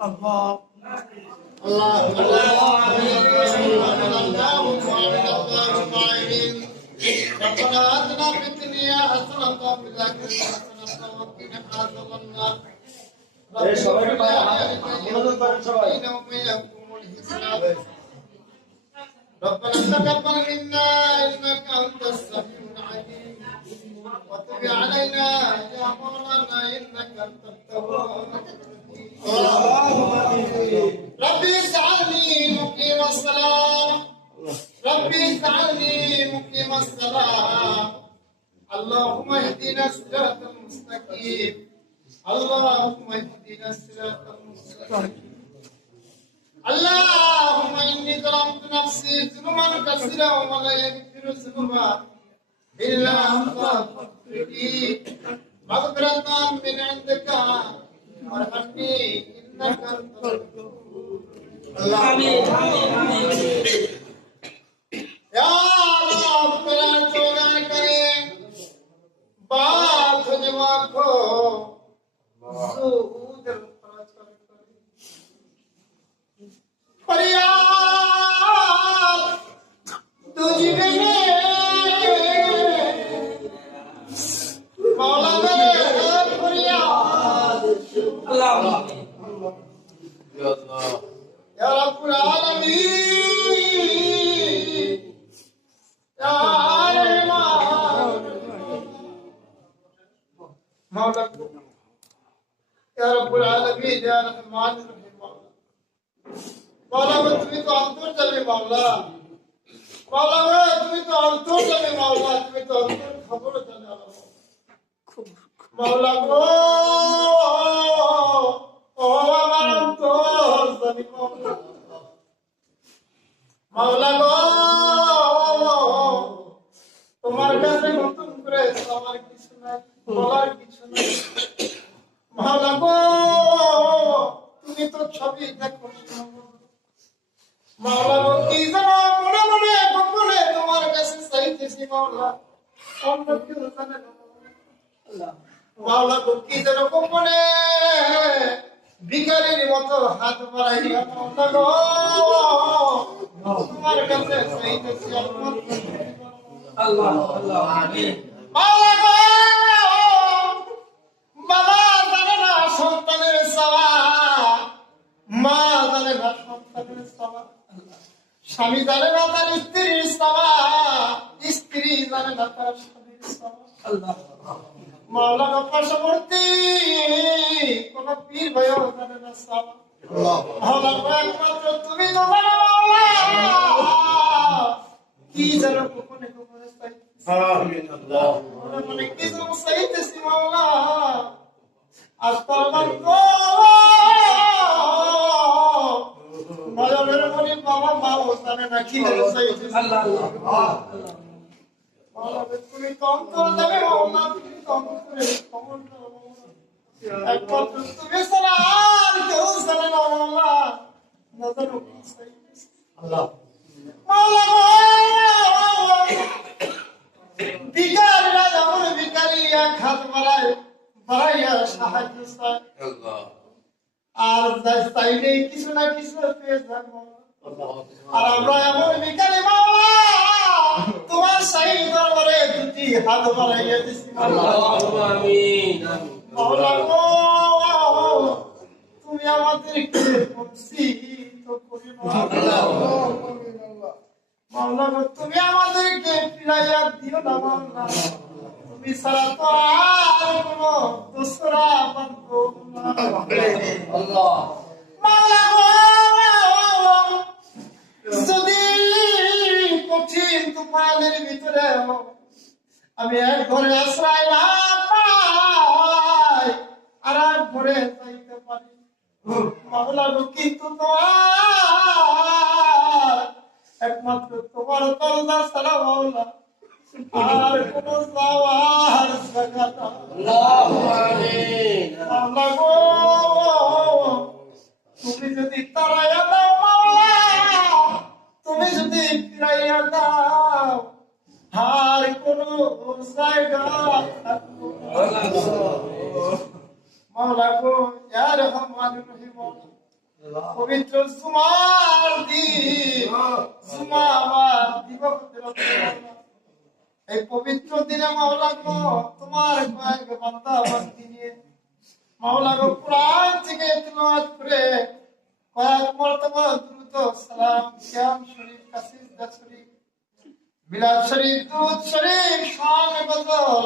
الله الله ربنا آتنا في الدنيا حسنة وفي الآخرة حسنة وقنا عذاب النار ربنا تقبل منا إنك أنت السميع العليم وتب علينا يا مولانا إنك أنت التواب ربي اجعلني مقيم الصلاة ربي اجعلني مقيم الصلاة اللهم اهدنا الصراط المستقيم اللهم اهدنا الصراط المستقيم اللهم إني ظلمت نفسي ظلما كثيرا ولا يغفر الذنوب إلا أنت فاغفر لي مغفرة من عندك وارحمني إنك أنت الغفور آمين آمين يا رب العالمين الكريم बात जमा को सूदर फरियाद तुझे मौला मेरे फरियाद अल्लाह या रब्बुल आलमीन या मौला या रब्बुल आलमीन या रहमान रहीम मौला तुम्हें तो अंतर चले मौला तुम्हें तो अंतर चले मौला तुम्हें तो अंतर खबर चले मौला को ओ আমার অন্তর চলে মৌলা গো তোমার কাছে নতুন করে আমার কিছু নাই বলার কিছু নাই মৌলা গো তুমি তো ছবি দেখো মৌলা গো কি জানো মনে মনে গোপনে তোমার কাছে চাইতেছি মৌলা অন্য কেউ জানে না মৌলা গো কি জানো গোপনে ভিখারির মতো হাত বাড়াইয়া মৌলা গো তোমার কাছে চাইতেছি আল্লাহ আল্লাহ আমিন মৌলা গো বাবা জানে না সন্তানের চাওয়া মা জানে না সন্তানের চাওয়া স্বামী জানে না তার স্ত্রীর চাওয়া স্ত্রী জানে না তার স্বামীর চাওয়া আল্লাহ মৌলা গো পার্শ্ববর্তী কোন পীর ভাইও জানে না চাওয়া মৌলা গো একমাত্র তুমি তো জানো মৌলা কি জানো গোপনে গোপনে চাইতেছি মনে কি যেন চাইতেছি মৌলা আজ পারলাম গো নয়নের মনি বাবা মাও জানে না কি যেন চাইতেছি আল্লাহ আল্লাহ মৌলা তুমি তো অন্তর জানে মৌলা তুমি তো অন্তরে খবর দাও মৌলা একমাত্র তুমি ছাড়া আর কেউ জানে না মৌলা না জানো কি চাইতেছি আল্লাহ মৌলা ভিখারিরা যেমন ভিখারি এক হাত বাড়াইয়া সাহায্য চায় আর চাইলেই কিছু না কিছু পেয়ে যায় আর আমরা এমন ভিখারি মাওলা তোমার সেই দরবারে দুটি হাত বাড়াইয়া দিছি মাওলা গো তুমি আমাদেরকে বঞ্চিত করিও না মাওলা গো তুমি আমাদেরকে ফিরাইয়া দিও না মাওলা তুমি ছাড়া তো আর কোনো দোসরা বান্ধব না আল্লাহ মাওলা গো যদি কঠিন তুফানের ভিতরে আমি এক ঘরে আশ্রয় না পাই আর এক ঘরে যাইতে পারি মাওলা গো কিন্তু তোমার একমাত্র তোমার দরজা ছাড়া মাওলা আর কোন যাওয়ার জায়গা না আল্লাহু আমিন মাওলা গো তুমি যদি তারাইয়া দাও মাওলা তুমি যদি ফিরাইয়া দাও আর কোন জায়গা থাকবো না। মাওলা গো ইয়া রহমান রহিম পবিত্র জুমার দিন, জুমা আমার দিবসের অন্তর্গত। এই পবিত্র দিনে মাওলা গো তোমার কয়েক বান্দা বান্দি নিয়ে মাওলা গো কোরআন থেকে তিলাওয়াত করে কয়েক মর্তবা দ্রুত সালাম কিয়াম শরীফ কাসিদা শরীফ বিলাদ শরীফ দুরূদ শরীফ শান বদল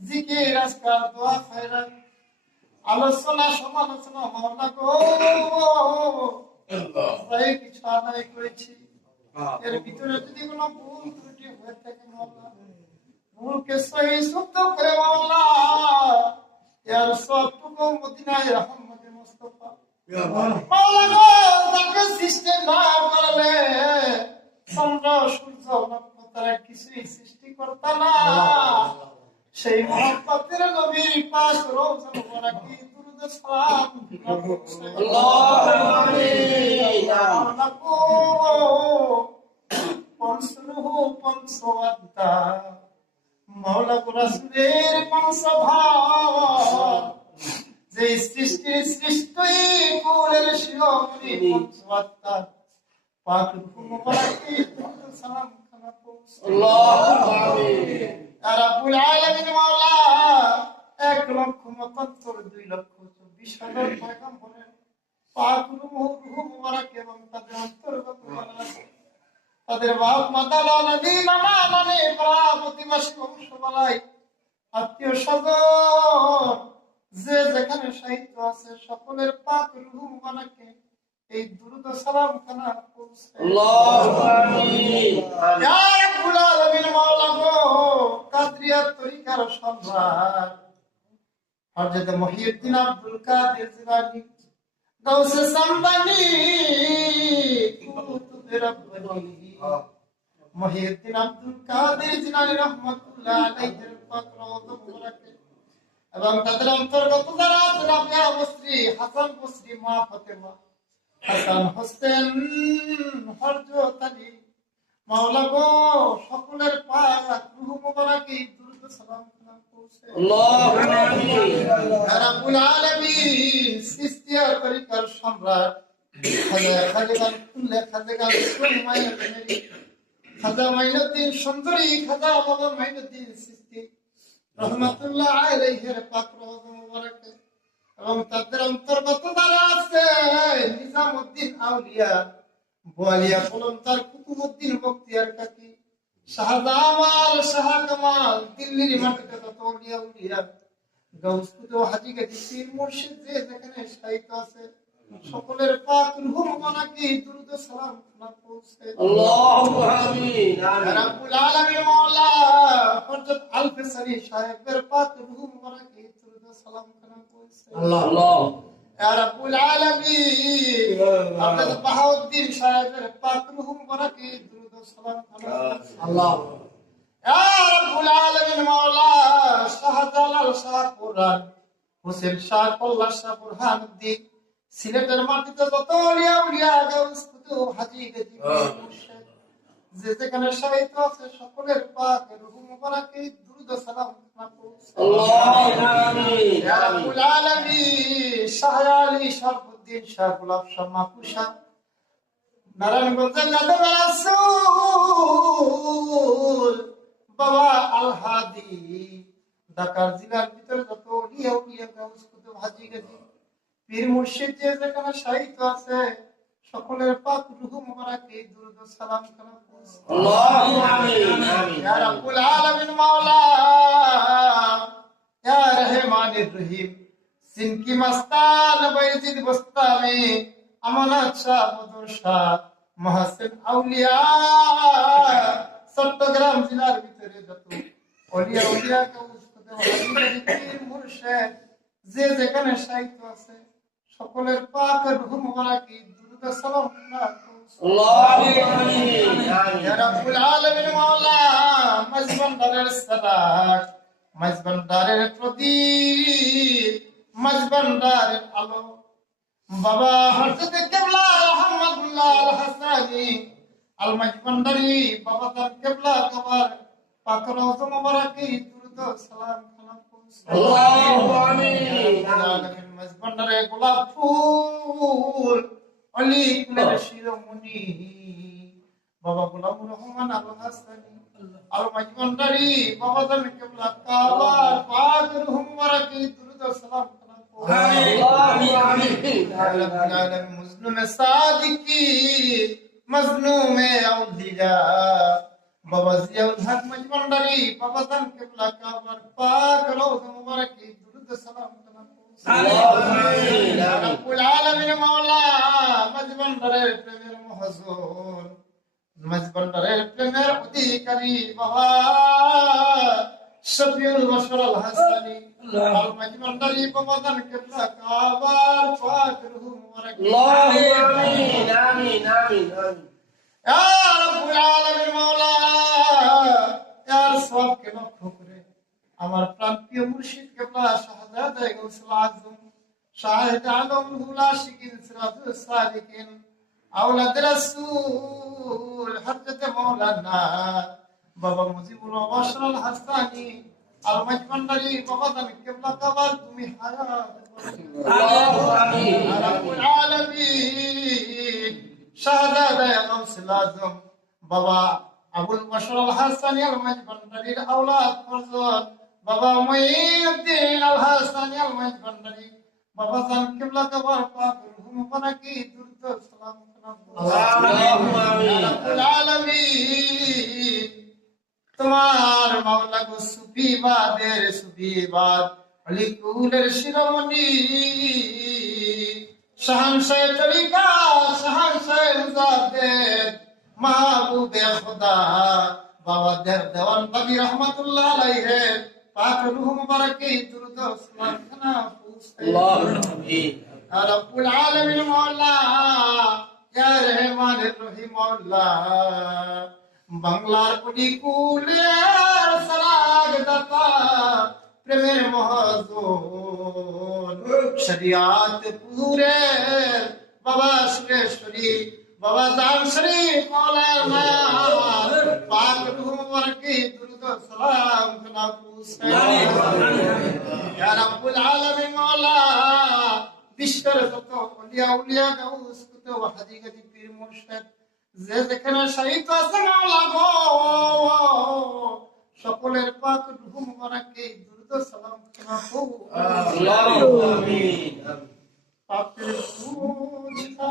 জিকির আজকার দোয়া খায়রাত আলোচনা সমালোচনা মাওলা গো তাই কিছু আদায় করেছি। এর ভিতরে যদি কোনো ভুল ত্রুটি হয়ে থাকে মাওলা ভুলকে সহি শুদ্ধ করে মাওলা ইয়ার সবটুকু মদিনায় রহমতে মুস্তাফা মাওলা গো তাকে সৃষ্টি না করলে চন্দ্র সূর্য নক্ষত্র কিছুই সৃষ্টি করতে না। সেই মহব্বতের নবীর পাক রওজা মুবারকি দুরূদ সালাম আল্লাহুম্মা আমিন পনসুরহু পনসওয়াত্তা মাওলা গো রাসূলের পনসভার যে সৃষ্টির সৃষ্টি কুলের শিরোমণি পনসওয়াত্তা পাক রূহ মুবারকি দুরূদ সালাম খানা আল্লাহুম্মা আমিন রাব্বুল আলামিন মাওলা 1,75,2,24,000 পয়গম্বরের পাক রূহ মুবারক এবং তাদের অন্তর্গত যারা আছে তাদের বাপ মাতা নবী নানা নানি পাড়া প্রতিবেশী বংশ বালাই আত্মীয় স্বজন যে যেখানে সাহিত্য আছে সকলের পাক রূহ মুবারকে এই দুরূদ সালাম খানা পৌঁছে আল্লাহুম্মা আমিন ইয়া রাব্বুল আলামিন মাওলা গো কাদরিয়া তরিকার সম্রাট হযরত মুহিউদ্দিন আব্দুল কাদের জিলানী গাউসে সামদানি কুতুবে রব্বানি মুহিউদ্দিন আব্দুল কাদের জিলানী রাহমাতুল্লাহ আলাইহির পাক রওজা মুবারকে এবং তাদের অন্তর্গত যারা জনাবে বসরি হাসান বসরি মা ফাতেমা হাসান হোসেন হযরত আলী মাওলা গো সকলের পাক রূহ মুবারকে দুরূদ সালাম পৌঁছে আল্লাহুম্মা আমিন রাব্বুল আলামিন সৃষ্টিয়া তরিকার সম্রাট খাজা মাইনুদ্দিন সুন্দরী খাজা বাবা মাইনুদ্দিন সৃষ্টি রহমাতুল্লাহ আলাইহির পাক রওজা মুবারকে এবং তাদের অন্তর্গত যারা আছে নিজামউদ্দিন আউলিয়া বোয়ালিয়া কলমতার কুতুবউদ্দিন বখতিয়ার কাকি শাহজামাল শাহ কামাল দিল্লির মাটিতে যত আউলিয়া উলিয়া গাউস কুতুব হাজী গাজী পীর মুর্শিদ যে যেখানে সাহিত্য আছে সকলের পাক রূহ মুবারকে দুরূদ সালাম পৌঁছে আল্লাহুম্মা আমিন রাব্বুল আলামিন মাওলা হযরত আল-ফিসারি সাহেবের পাক রূহ মুবারকে দুরূদ সালাম পৌঁছে আল্লাহ ইয়া রাব্বুল আলামিন হযরত বাহাউদ্দিন সাহেবের পাক রূহ মুবারকে দুরূদ সালাম আল্লাহ ইয়া রাব্বুল আলামিন মাওলা শাহজালাল শাহ কুরআন হোসেন শাহ কল্লা শাহ বুরহানুদ্দিন সিলেটের মাটিতে যত আউলিয়া উলিয়া গাউস কুতুব হাজী গাজী মুর্শিদ যে যেখানে সাহিত্য আছে সকলের পাক রূহ মুবারকে দুরূদ সালাম পৌঁছে আল্লাহুম্মা আমিন ইয়া রাব্বুল আলামিন শাহ আলী শরফুদ্দিন শাহ গোলাপ শাহ মাকুশা নারায়ণগঞ্জের কাদের রাসূল বাবা আল হাদি ঢাকার জেলার ভিতরে যত আউলিয়া উলিয়া গাউস কুতুব হাজী গাজী পীর মুর্শিদ যে যেখানে সাহিত্য আছে সকলের পাক রূহ মুবারকে দুরূদ সালাম খানা পৌঁছে আল্লাহুম্মা আমিন ইয়া রাব্বুল আলামিন মাওলা ইয়া রহমানির রহিম সিনকি মাস্তান বাইজিদ বস্তামি আমানত শাহ বদর শাহ মহসিন আউলিয়া চট্টগ্রাম জেলার ভিতরে যত আউলিয়া উলিয়া গাউস কুতুব হাজী গাজী পীর মুর্শিদ যে যেখানে সাহিত্য আছে সকলের পাক রূহ মুবারকে দুরূদ সালাম পৌঁছে আল্লাহুম্মা আমিন ইয়া রাব্বুল আলামিন মাওলা মজবান্দারের সাদাত মজবান্দারের প্রদীপ মজবান্দারের আলো বাবা হযরত কিবলা রহমাতুল্লাহ আল হাসানি আল মজবান্দারি বাবা তার কিবলা কবর পাক রওজা মুবারকে দুরূদ সালাম খানা পৌঁছে আল্লাহুম্মা আমিন আলামিন মজবান্দারে গোলাপ ফুল অলি কুলের শিরোমণি বাবা গোলামুর রহমান আল হাসানি আল মাজবান্ডারি বাবা জান কেবলা কাবার পাক রুহ মুবারকি দুরুদ ও সালাম আমিন মজলুম সাদিকি মজলুম আউলিয়া বাবা জিয়াউল হক মাজবান্ডারি বাবা জান কেবলা কাবার পাক রুহ মুবারকি দুরুদ ও সালাম রব্বুল আলামিন মাওলা মাজবান্ডারের প্রেমের মহজুর মাজবান্ডারের প্রেমের অধিকারী বাবা শফিউল বশর আল হাসানি আল মাজবান্ডারি বাবা জান কেবলা কাবার পাক রুহ মুবারক আমিন আমিন আমিন ইয়া রব্বুল আলামিন মাওলা ইয়ার সবকে লক্ষ্য করে আমার প্রাণপ্রিয় মুর্শিদ কেবলা শাহজাদা গাউসুল আজম শাহিদ আলম রুহুল আশিকিন সিরাজুস সালিকিন আওলাদ রাসূল হযরত মাওলানা বাবা মুজিবুর বশর আল হাসানি আল মাজবান্ডারি বাবা জান কেবলা কাবার তুমি হায়াত আমিন রব্বুল আলামিন শাহজাদা গাউসুল আজম বাবা আবুল বশর আল হাসানি আল মাজবান্ডারির আওলাদ ফরজত বাবা মুঈনুদ্দিন আল হাসানি আল মাজবান্ডারি বাবা জান কেবলা কাবার পাক রুহ মুবারকি দুরুদ ও সালাম রব্বুল আলামিন তোমার মাওলা গো সুফিবাদ অলি কুলের শিরোমণি শাহানশাহ তরিকা শাহানশাহ মুজাদ্দিদ মাহবুবে খোদা বাবা দেওয়ান বাগি রহমাতুল্লাহ আলাইহি পাক রুহ মুবারকি দুরুদ ও সালাম আমিন রব্বুল আলামিন মাওলা ইয়া রহমানির রহিম মাওলা বাংলার কোটি কুলের সালাগ দাতা প্রেমের মহাজন শরিয়াত পুরে বাবা সুরেশ্বরী বাবা জান শরীফ মাওলানা পাক রুহ মুবারকি দুরুদ ও সালাম ইয়া রব্বুল আলামিন মাওলা বিশ্বের যত উলিয়া গাউস কুতুব হাদিগাতি পীর মুর্শিদ যে যেখানে শহীদ আছে মাওলা গো সকলের পাক রুহ মুবারকি দুরুদ ও সালাম আমিন পাকের পূজা